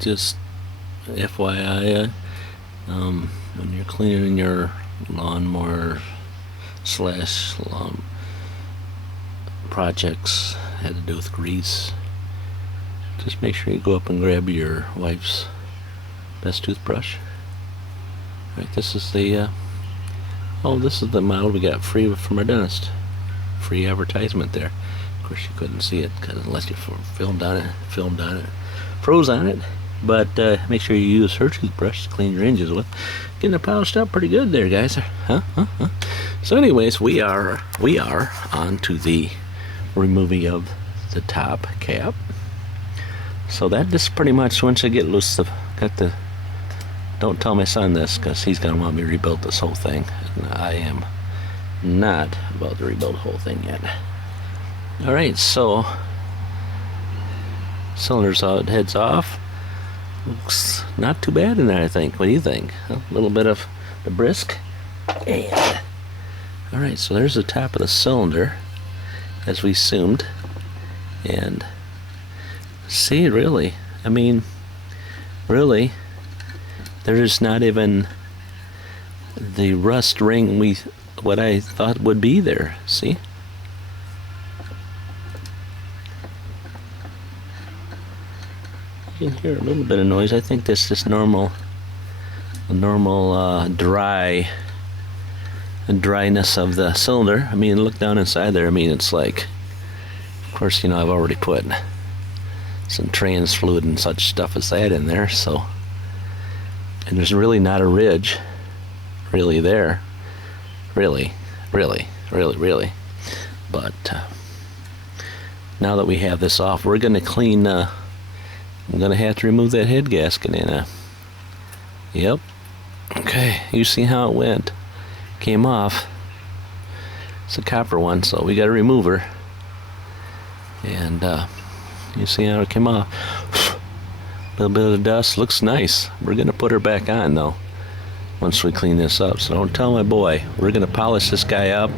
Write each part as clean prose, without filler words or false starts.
just FYI, when you're cleaning your lawnmower slash lawn projects had to do with grease, just make sure you go up and grab your wife's best toothbrush. Right, this is the this is the model we got free from our dentist. Free advertisement there. Of course, you couldn't see it unless you filmed on it, froze on it. But make sure you use her toothbrush to clean your hinges with. Getting it polished up pretty good there, guys. So, anyways, we are on to the removing of the top cap. So that just pretty much, once I get loose, don't tell my son this, because he's gonna want me to rebuild this whole thing, and I am not about to rebuild the whole thing yet. All right, so cylinder's out, heads off. Looks not too bad in there, I think. What do you think? A little bit of the brisk. And all right, so there's the top of the cylinder, as we assumed. And see, really, I mean, really, there's not even the rust ring what I thought would be there. See? You can hear a little bit of noise. I think that's just normal dryness of the cylinder. I mean, look down inside there. I mean, it's like, of course, I've already put some trans fluid and such stuff as that in there, so, and there's really not a ridge really there, really, but now that we have this off, we're going to clean. I'm going to have to remove that head gasket in. Yep. Okay, you see how it went. Came off. It's a copper one, so we got to remove her. And you see how it came off. A little bit of the dust. Looks nice. We're going to put her back on, though, once we clean this up. So don't tell my boy. We're going to polish this guy up,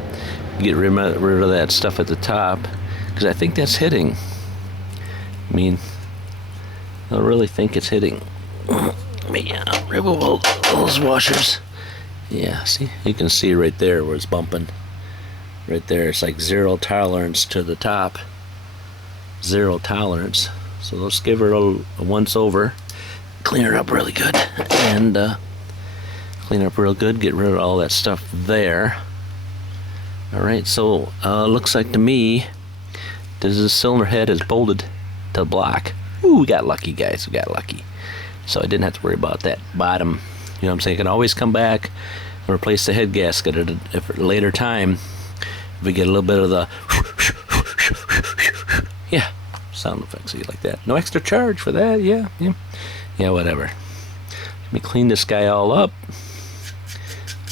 get rid of that stuff at the top, because I think that's hitting. I mean, I really think it's hitting. Remove all those washers. Yeah, see? You can see right there where it's bumping. Right there, it's like zero tolerance to the top. Zero tolerance. So let's give her a once over. Clean her up really good. And clean her up real good. Get rid of all that stuff there. Alright, so looks like to me this cylinder head is bolted to the block. Ooh, we got lucky, guys. We got lucky. So I didn't have to worry about that bottom. You know what I'm saying? I can always come back and replace the head gasket at a later time if we get a little bit of the yeah, sound effects like that. No extra charge for that. Yeah, whatever. Let me clean this guy all up.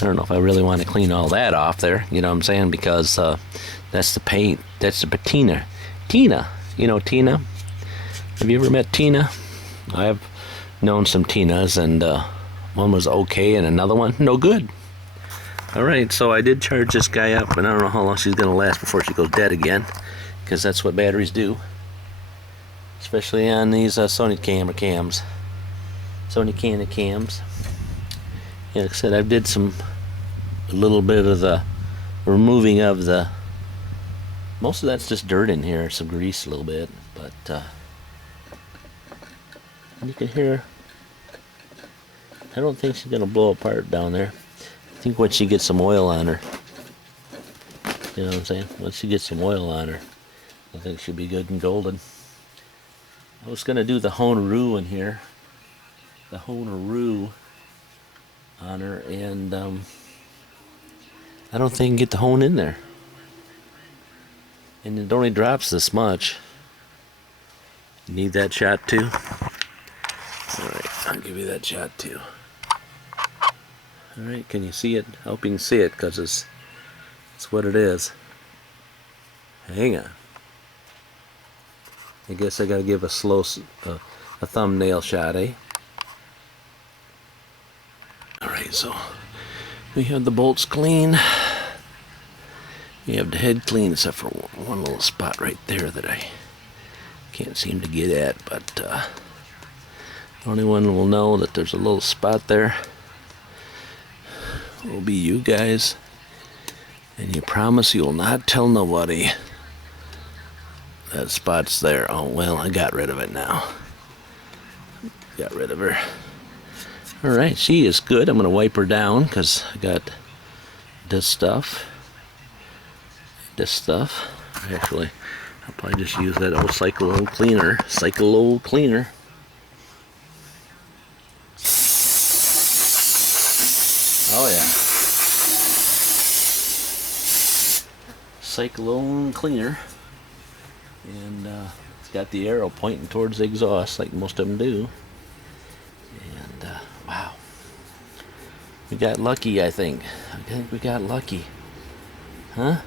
I don't know if I really want to clean all that off there. You know what I'm saying? Because that's the paint. That's the patina. Tina. You know Tina? Have you ever met Tina? I've known some Tinas, and one was okay and another one no good. Alright, so I did charge this guy up, and I don't know how long she's going to last before she goes dead again, because that's what batteries do. Especially on these Sony cams. Sony Canon cams. Yeah, like I said, I did a little bit of the removing of the, most of that's just dirt in here, some grease a little bit, but you can hear, I don't think she's going to blow apart down there. I think once she gets some oil on her, you know what I'm saying? Once she gets some oil on her, I think she'll be good and golden. I was going to do the Honolulu in here. The Honolulu on her, and I don't think I can get the hone in there. And it only drops this much. You need that shot too? Alright, I'll give you that shot too. Alright, can you see it? I hope you can see it, because it's what it is. Hang on. I guess I gotta give a a thumbnail shot, eh? Alright, so we have the bolts clean. We have the head clean, except for one little spot right there that I can't seem to get at, but Only one will know that there's a little spot there will be you guys. And you promise you will not tell nobody that spot's there. Oh, well, I got rid of it now. Got rid of her. Alright, she is good. I'm going to wipe her down because I got this stuff. Actually, I'll probably just use that old Cyclo cleaner. Oh yeah. Cyclone cleaner. And it's got the arrow pointing towards the exhaust like most of them do. And wow. We got lucky, I think. I think we got lucky. Huh?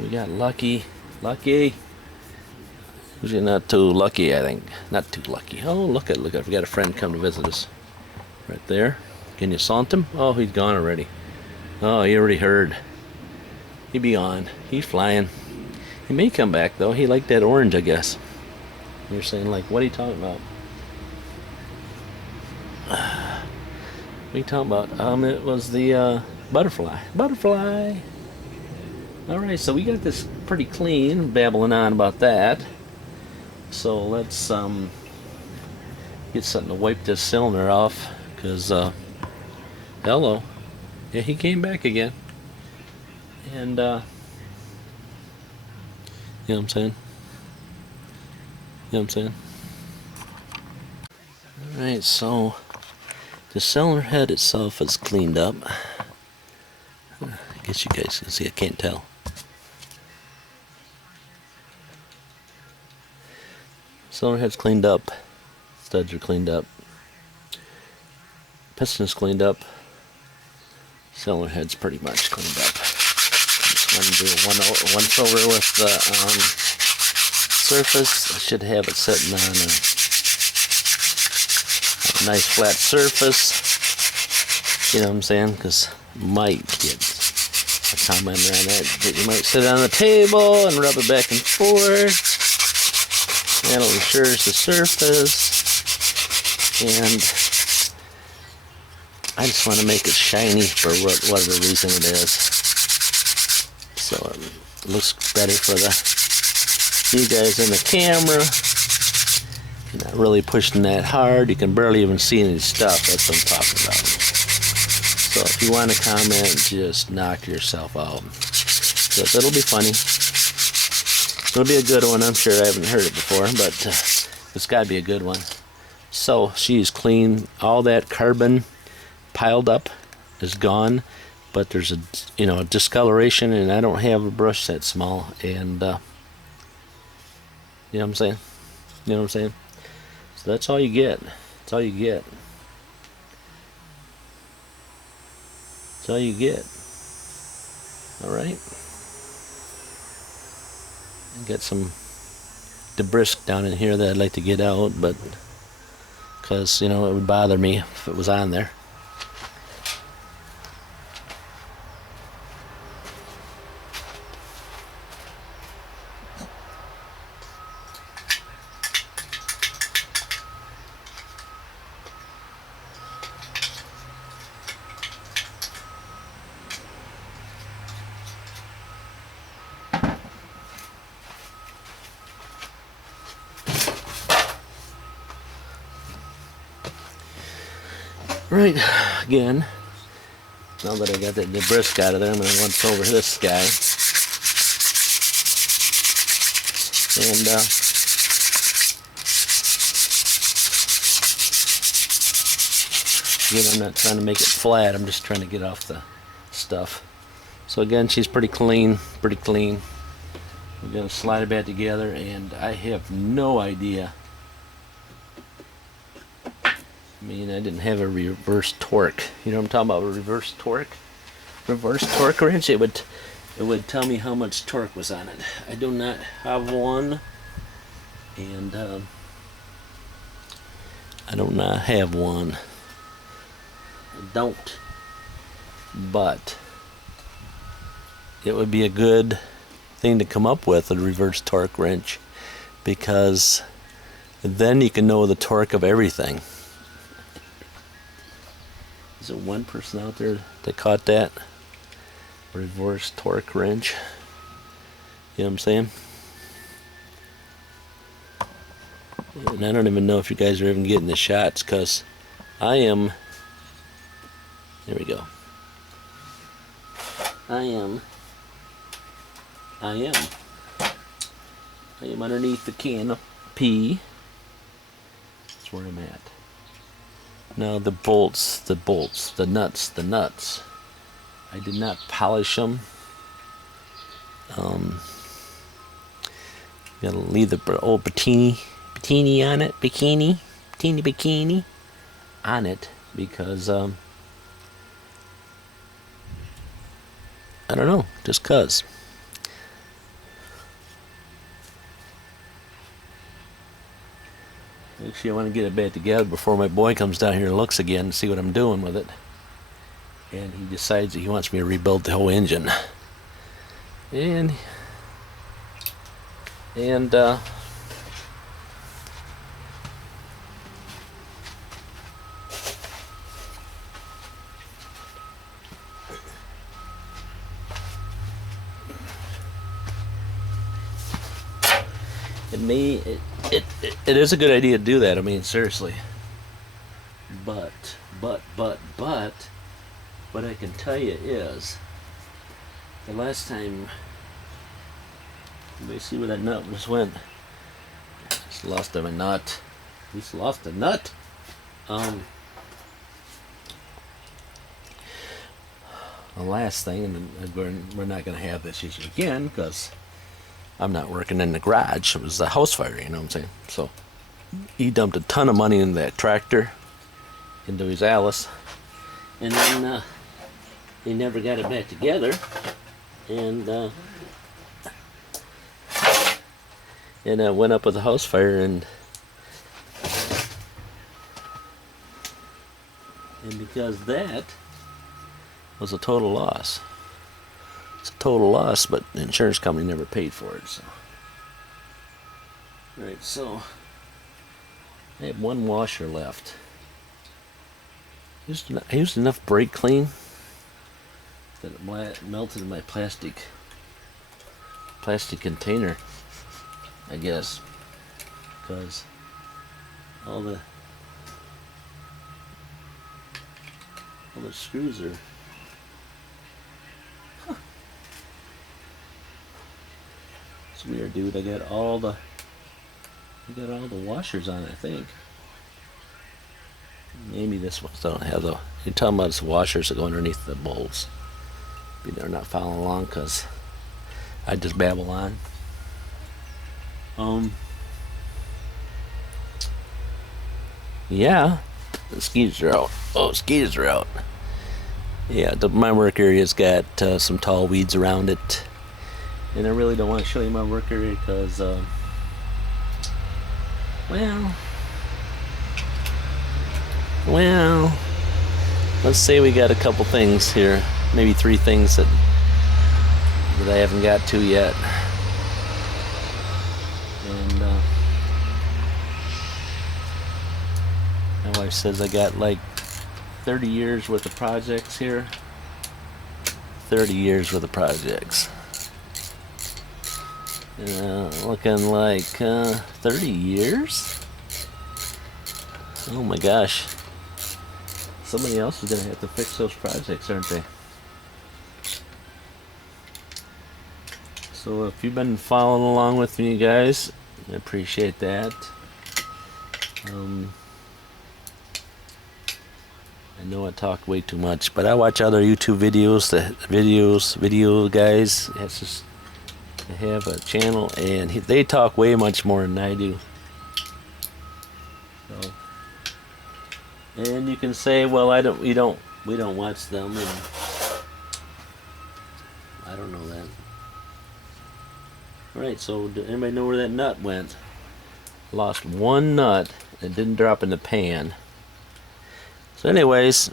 We got lucky. Lucky. Usually not too lucky, I think. Not too lucky. Oh, look at. We got a friend come to visit us. Right there. Can you saunt him? Oh, he's gone already. Oh, he already heard. He be on. He's flying. He may come back, though. He liked that orange, I guess. You're saying, like, what are you talking about? What are you talking about? It was the butterfly. Butterfly! Alright, so we got this pretty clean, babbling on about that. So let's get something to wipe this cylinder off, because, hello. Yeah, he came back again. And, you know what I'm saying? You know what I'm saying? Alright, so the cylinder head itself is cleaned up. I guess you guys can see, I can't tell. Cylinder head's cleaned up. Studs are cleaned up. Piston's cleaned up. Cylinder head's pretty much cleaned up. Just want to do a once over with the surface. I should have it sitting on a nice flat surface. You know what I'm saying? Because might get a comment around that. But you might sit on the table and rub it back and forth. That'll ensures the surface. And I just want to make it shiny for whatever reason it is. So it looks better for you guys in the camera. You're not really pushing that hard. You can barely even see any stuff. That's what I'm talking about. So if you want to comment, just knock yourself out. So it'll be funny. It'll be a good one. I'm sure I haven't heard it before, but it's got to be a good one. So she's clean. All that carbon piled up is gone, but there's a discoloration, and I don't have a brush that small, and you know what I'm saying? You know what I'm saying? So that's all you get. That's all you get. That's all you get. All right. Got some debris down in here that I'd like to get out, but because it would bother me if it was on there. Right, again, now that I got that debris out of there, I'm going to once over this guy. And, again, I'm not trying to make it flat, I'm just trying to get off the stuff. So again, she's pretty clean, We're going to slide it back together, and I have no idea. I mean, I didn't have a reverse torque. You know what I'm talking about? A reverse torque? Reverse torque wrench? It would tell me how much torque was on it. I do not have one. And I do not have one. I don't. But it would be a good thing to come up with, a reverse torque wrench, because And then you can know the torque of everything. Is there one person out there that caught that? Reverse torque wrench. You know what I'm saying? And I don't even know if you guys are even getting the shots, because I am. There we go. I am underneath the canopy. That's where I'm at. Now the bolts, the nuts. I did not polish them. Gotta leave the old bikini on it, bikini on it, because I don't know, just cause. Actually, I want to get it back together before my boy comes down here and looks again and see what I'm doing with it. And he decides that he wants me to rebuild the whole engine. And it is a good idea to do that. I mean, seriously. But what I can tell you is, the last time, let me see where that nut just went. Just lost a nut. Just lost a nut. The last thing, and we're not going to have this issue again, because I'm not working in the garage. It was a house fire, you know what I'm saying? So he dumped a ton of money into that tractor, into his Alice, and then he never got it back together, and it went up with a house fire, and because that was a total loss. It's a total loss, but the insurance company never paid for it. So, alright, so I have one washer left. I used enough brake clean that it melted in my plastic container, I guess, because all the screws are. It's weird, dude. I got all the washers on it, I think. Maybe this one don't have the. You're talking about the washers that go underneath the bolts. Maybe they're not following along because I just babble on. Yeah, the skis are out. Oh, skis are out. Yeah, my work area's got some tall weeds around it. And I really don't want to show you my work area because, well, let's say we got a couple things here, maybe 3 things that I haven't got to yet. And my wife says I got like 30 years worth of projects here. 30 years worth of projects. Looking like 30 years? Oh my gosh. Somebody else is going to have to fix those projects, aren't they? So if you've been following along with me, guys, I appreciate that. I know I talk way too much, but I watch other YouTube videos. Video guys. It's just, they have a channel, and they talk way much more than I do. So, and you can say, well, we don't watch them, and I don't know that. All right, so does anybody know where that nut went? Lost one nut. It didn't drop in the pan. So anyways,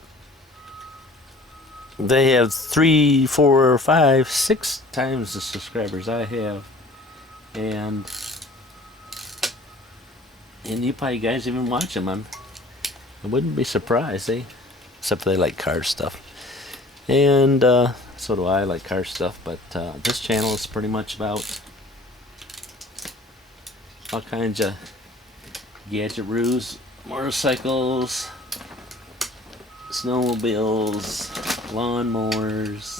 they have 3, 4, 5, 6 times the subscribers I have, and And you probably guys even watch them. I wouldn't be surprised, eh? Except for they like car stuff. And so do I like car stuff. But this channel is pretty much about all kinds of gadget-roos, motorcycles, snowmobiles, lawnmowers,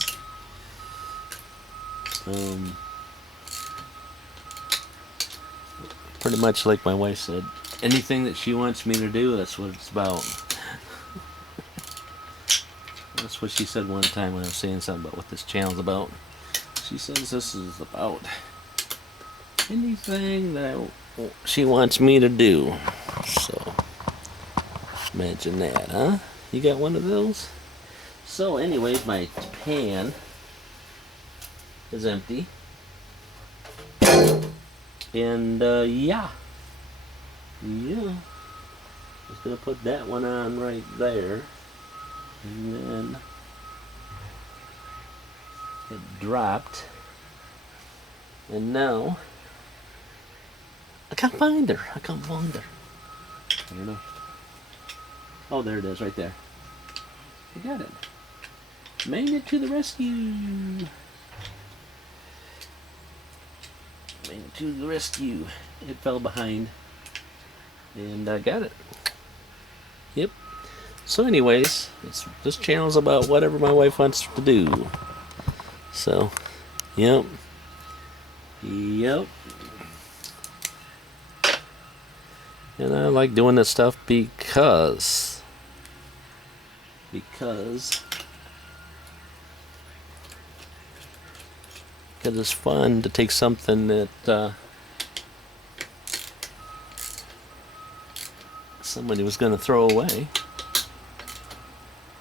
pretty much like my wife said, anything that she wants me to do, that's what it's about. That's what she said one time when I was saying something about what this channel's about. She says this is about anything that she wants me to do. So, imagine that, huh? You got one of those? So, anyways, my pan is empty. And, yeah. Just gonna put that one on right there. And then it dropped. And now I can't find her. I don't know. Oh, there it is, right there. I got it. Made it to the rescue. Made it to the rescue. It fell behind. And I got it. Yep. So anyways, this channel's about whatever my wife wants to do. So, yep. And I like doing this stuff because it's fun to take something that somebody was going to throw away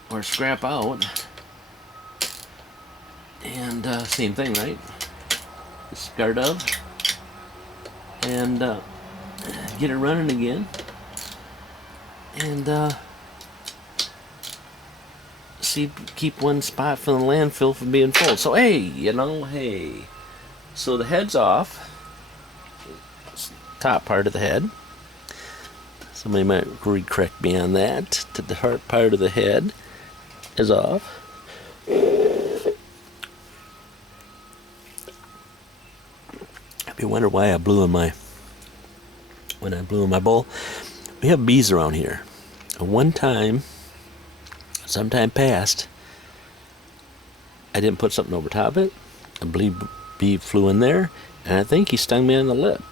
or scrap out, and same thing, right? Discard of, and get it running again, and keep one spot from the landfill from being full. So hey, so the head's off, top part of the head. Somebody might correct me on that. The heart part of the head is off. If you wonder why I blew in my bowl, we have bees around here. And one time, sometime past, I didn't put something over top of it. A bee flew in there, and I think he stung me on the lip.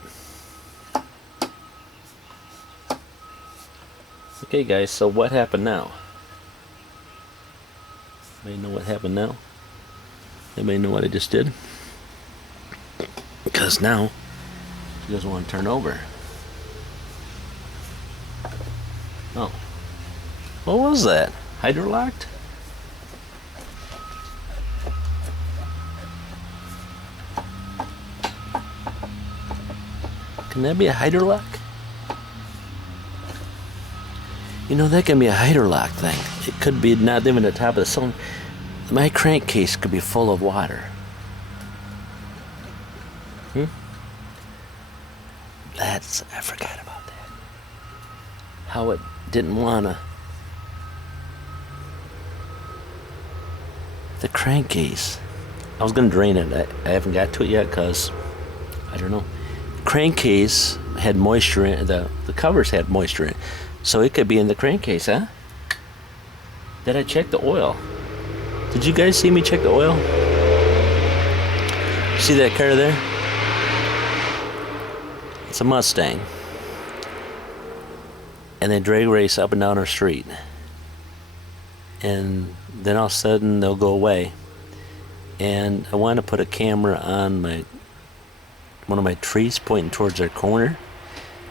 Okay, guys, so what happened now? Anybody know what happened now? Anybody know what I just did? Because now she doesn't want to turn over. Oh. What was that? Hydrolocked? Can that be a hydrolock? You know, that can be a hydrolock thing. It could be not even the top of the cylinder. My crankcase could be full of water. I forgot about that. How it didn't wanna. The crankcase. I was gonna drain it. I haven't got to it yet because I don't know. Crankcase had moisture in it. The covers had moisture in it. So it could be in the crankcase, huh? Did I check the oil? Did you guys see me check the oil? See that car there? It's a Mustang. And they drag race up and down our street. And then all of a sudden they'll go away. And I want to put a camera on one of my trees pointing towards their corner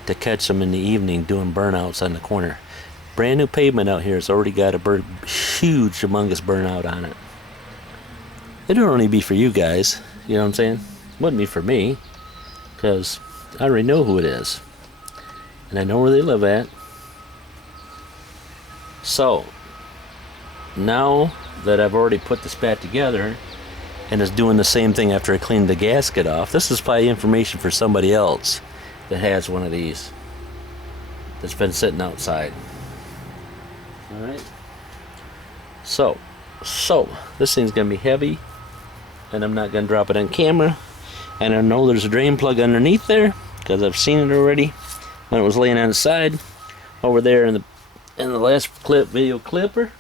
to catch them in the evening doing burnouts on the corner. Brand new pavement out here has already got a huge humongous burnout on it. It'll only be for you guys, you know what I'm saying? It wouldn't be for me, because I already know who it is. And I know where they live at. So, now that I've already put this back together, and is doing the same thing after I cleaned the gasket off, this is probably information for somebody else that has one of these. that's been sitting outside. Alright. So this thing's gonna be heavy, and I'm not gonna drop it on camera. And I know there's a drain plug underneath there because I've seen it already when it was laying on the side over there in the last video clipper.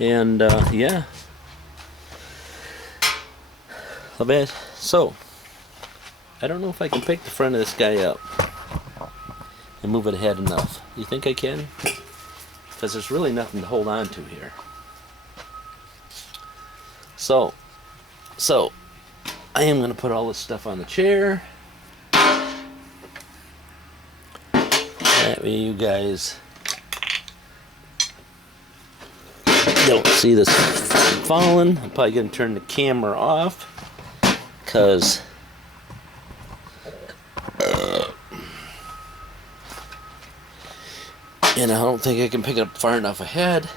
And yeah. So I don't know if I can pick the front of this guy up and move it ahead enough. You think I can? Because there's really nothing to hold on to here. So I am going to put all this stuff on the chair. That way you guys don't see this falling. I'm probably going to turn the camera off because and I don't think I can pick it up far enough ahead.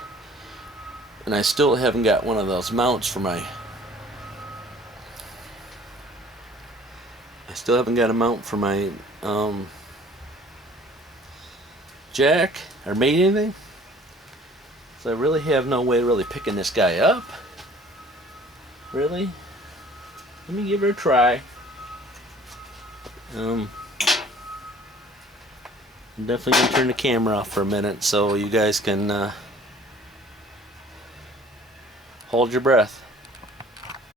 And I still haven't got one of those mounts for my... I still haven't got a mount for my jack or made anything. So I really have no way of really picking this guy up. Really? Let me give her a try. I'm definitely going to turn the camera off for a minute so you guys can hold your breath.